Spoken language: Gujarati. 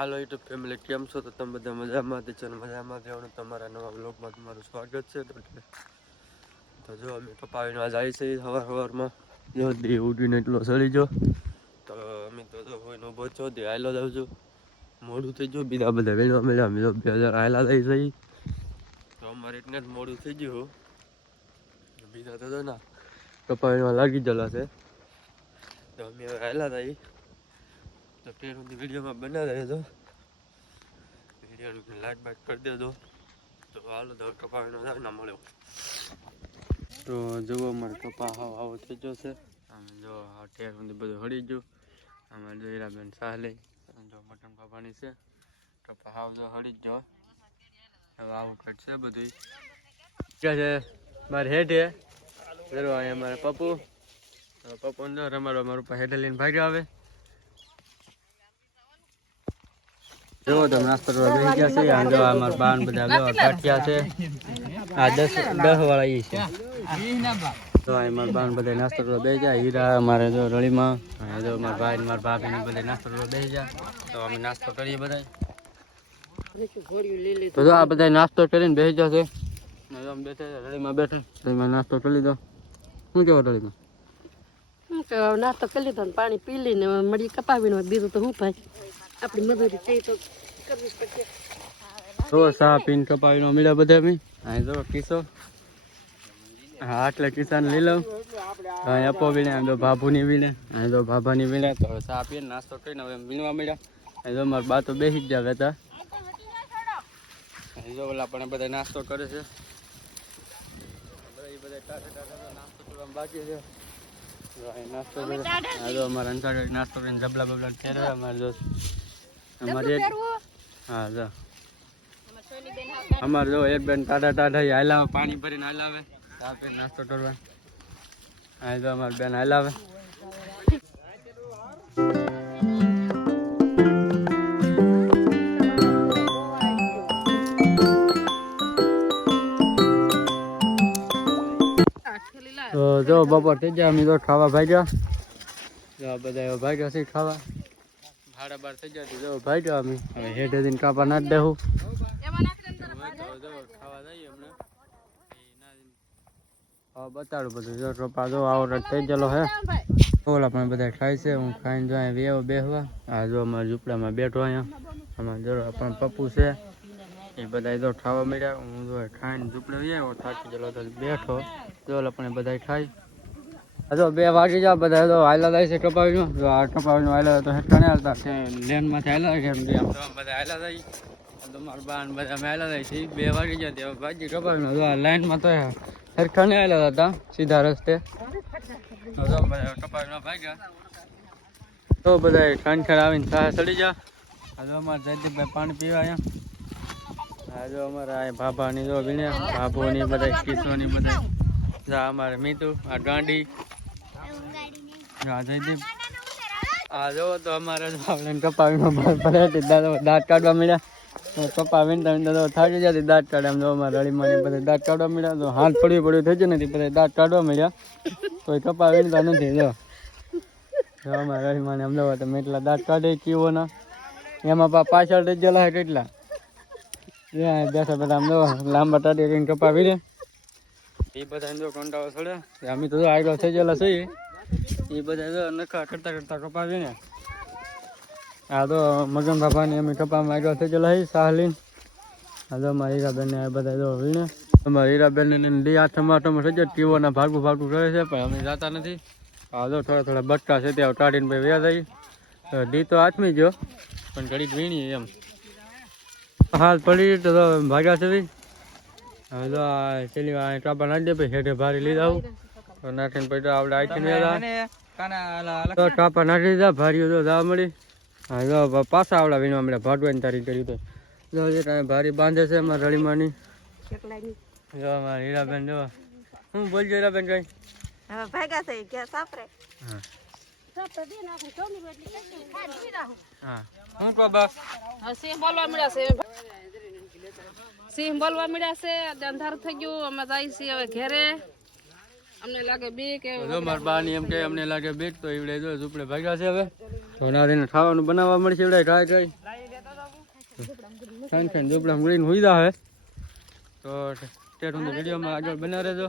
હાલો યુટ્યુબ ફેમિલી, કેમ છો? તો તમે બધા મજામાં છો ને? મજામાં રહેવાનું તમારા નવા બ્લોગમાં તમારું સ્વાગત છે. તો જો અમે કપાવીને જાય છે સવારમાં, જો દી ઉડીને એટલો સડી જો. તો અમે તો જો હોય નો બચો દે હાલો જાઉં છું, મોડું થઈ ગયું. બીજા બધા વેણવા મળ્યા, અમે જો 2000 હાલા લઈ જઈ. તો અમારે એટલે જ મોડું થઈ ગયું. બીજા તો જો ના કપાવીમાં લાગી ગયેલા છે. તો અમે હવે હાલા થઈ. તો ફેર હું વિડીયોમાં બનાવી દેજો, વિડીયો લાઈક બાઈક કરી દેજો. તો હાલો તો કપાવીનો ના મળ્યો. તો જુઓ અમારે કપા આવો થઈ ગયો છે. અમે જો આ ટેર સુધી બધું હળી ગયું. અમારે જો હીરાબેન સાહ લઈ જો મટન કાપવાની છે. કપા હાવ જો હળી જ ગયો. હવે આવું કટશે બધું ક્યાં છે મારે હેઠે જરો અહીંયા અમારે પપ્પુ પપ્પુ જો રમાડવા મારું પાસે હેઠે લઈને ભાગ્યો આવે. જો તમે નાસ્તો કરવા બેસી ગયા છે. આ જો અમારા બાન બધા ગાંઠિયા છે. આ 10 વાળા ઈ છે. તો અમારા બાન બધા નાસ્તો કરવા બેસી જાય. હીરા અમારે જો રળીમાં, જો મારા ભાઈ ને મારા ભાભી ને બધા નાસ્તો કરવા બેસી જાય. તો અમે નાસ્તો કરીએ બધા. તો જો આ બધા નાસ્તો કરીને બેસી જશે. અમે બેઠા રળીમાં બેઠા, રળીમાં નાસ્તો કરી લીધો. શું કેવો રળીમાં? નાસ્તો કરી લીધો ને પાણી પી લઈને મળી કપાવીને બીજું તો શું ભાઈ આપણી મજૂરી થઈ તો કરવી પડશે. તો સા પીને કપાવીનો મળ્યા બધા અમે. અહીં જો કિસ્સો, હા એટલે કિસ્સાને લઈ લઉં. અહીં આપો વીણે, આમ તો ભાભુની વીણે, અહીં તો ભાભાની વીણે. તો હવે સા પીને નાસ્તો કરીને હવે વીણવા મળ્યા. અહીં જો મારા બા તો બેસી જ ગયા હતા. અહીં જો ઓલા પણ બધા નાસ્તો કરે છે. બધા નાસ્તો કરવામાં બાકી છે. નાસ્તો કરે. હા જો અમારા અંસાર નાસ્તો કરીને જબલા બબલા ફેરવે. અમારે જો અમારે હા જો અમારે જો એક બેન ટાટા ટાટા હાલાવે, પાણી ભરીને હાલાવે ચા પીને નાસ્તો કરવા. હા જો અમારી બેન હાલાવે. તો જો બપોર થઈ ગયા, અમે તો ખાવા ભાગ્યા. જો બધા ભાગ્યા છે ખાવા. 12:30 થઈ ગયા. જો ભાગ્યા અમે હવે હેઠે જઈને કાપા ના જ દેવું. ખાવા જઈએ હમણાં. હા બતાડું બધું. જો કપા જો આવો થઈ ગયેલો હે. ઓલા પણ બધા ખાય છે. હું ખાઈને જો અહીંયા વેવ બેહવા. આ જો અમારા ઝૂંપડામાં બેઠો અહીંયા. અમારે જો પણ પપ્પુ છે એ બધા જો ખાવા મળ્યા. હું જો ખાઈને ઝૂંપડે આવ્યો, થાકી ગયેલો તો બેઠો. જો ઓલા પણ બધા ખાય. જો 2 વાગી જા બધા જો હાલા જાય છે કપાવીનો. જો આ કપાવીનો હાલા તો હેઠા નહીં હાલતા છે, લેનમાંથી હાલા કેમ આમ તો બધા હાલા જાય. તો મારા બાન બધા અમે હાલા જાય છે. 2 વાગી ગયા તે ભાજી કપાવીનો. જો આ લાઈનમાં તો હેઠા નહીં હાલા હતા સીધા રસ્તે. તો જો બધા કપાવીનો ભાગ્યા. તો બધા ખાંડ આવીને સાહ ચડી જા. જો અમારે જયદીપભાઈ પાણી પીવા અહીંયા. હા જો અમારા આ ભાભાની જો વીણ્યા, ભાભોની બધા કિસ્સોની બધા. જા અમારે મીતુ, આ ગાંડી, જયદીપ. આ જો તો અમારે કપાવીનો દાંત કાઢવા મળ્યા. કપા વીણતા વીણતા થાકી જતી દાંત કાઢે. આમ જો અમારે રળીમાં બધા દાંત કાઢવા મળ્યા. તો હાથ પડ્યું થઈ ગયું નથી, બધા દાંત કાઢવા મળ્યા. તો કપા વીણતા નથી. જો અમારે રળીમાં આમ જો તમે એટલા દાંત કાઢે કીવો ના. એમાં પાછળ થઈ ગયેલા છે કેટલા બેઠા બધા આમ જો લાંબા ટાટી કરીને કપા વીણે. એ બધા જો કંટાળો ચડે. અમે તો આગળ થઈ ગયેલા છીએ. એ બધા જો નખા કરતા કરતા કપાવી ને. આ તો મગન બાપાની અમે કપામાં આગળ થઈ ગયેલા છીએ સાહલીન. આ તો અમારા હીરાબેન બધા જો વીણે. અમારા હીરાબેન લી આઠમાં થઈ જાય. ટીઓના ભાગું ભાગું કરે છે પણ અમે જતા નથી. આ જો થોડા થોડા બટકા છે ત્યાં કાઢીને ભાઈ વ્યા જઈએ. ડી તો હાથમી ગયો પણ ઘડીક વીણી એમ હાલ પડી તો ભાગ્યા છે. હવે તો આ છેલ્લી કાપા નાખી દે પછી હેઠે ભારી લીધા આવું નાખીને પછી આપણે આઈ તો કાપા નાખી દીધા. ભારીઓ તો જવા મળી. હા જો પાછા આવડા વીણવા મળ્યા. ભાગવાની તારીખ કરી તો જો ભારી બાંધે છે અમારા રળીમાની. જો અમારા હીરાબેન જો હું બોલજો હીરાબેન કઈ ભાગ્યા છે કે સાપરે. હા હું કહો બસ સિંહ બોલવા મળ્યા છે. સિંહ બોલવા મળ્યા છે. અંધારું થઈ ગયું. અમે જાય છીએ હવે ઘેરે. અમને લાગે બીક. જો મારા બાની એમ કે અમને લાગે બીક. તો એવડે જો ઝૂંપડે ભાગ્યા છે. હવે તો નારીને ખાવાનું બનાવવા મળશે. એવડે ખાઈ ખાઈ ખાઈને ઝૂંપડામાં ગળીને હુઈ જા હે તો ટેટ હું વિડીયોમાં આગળ બના રહેજો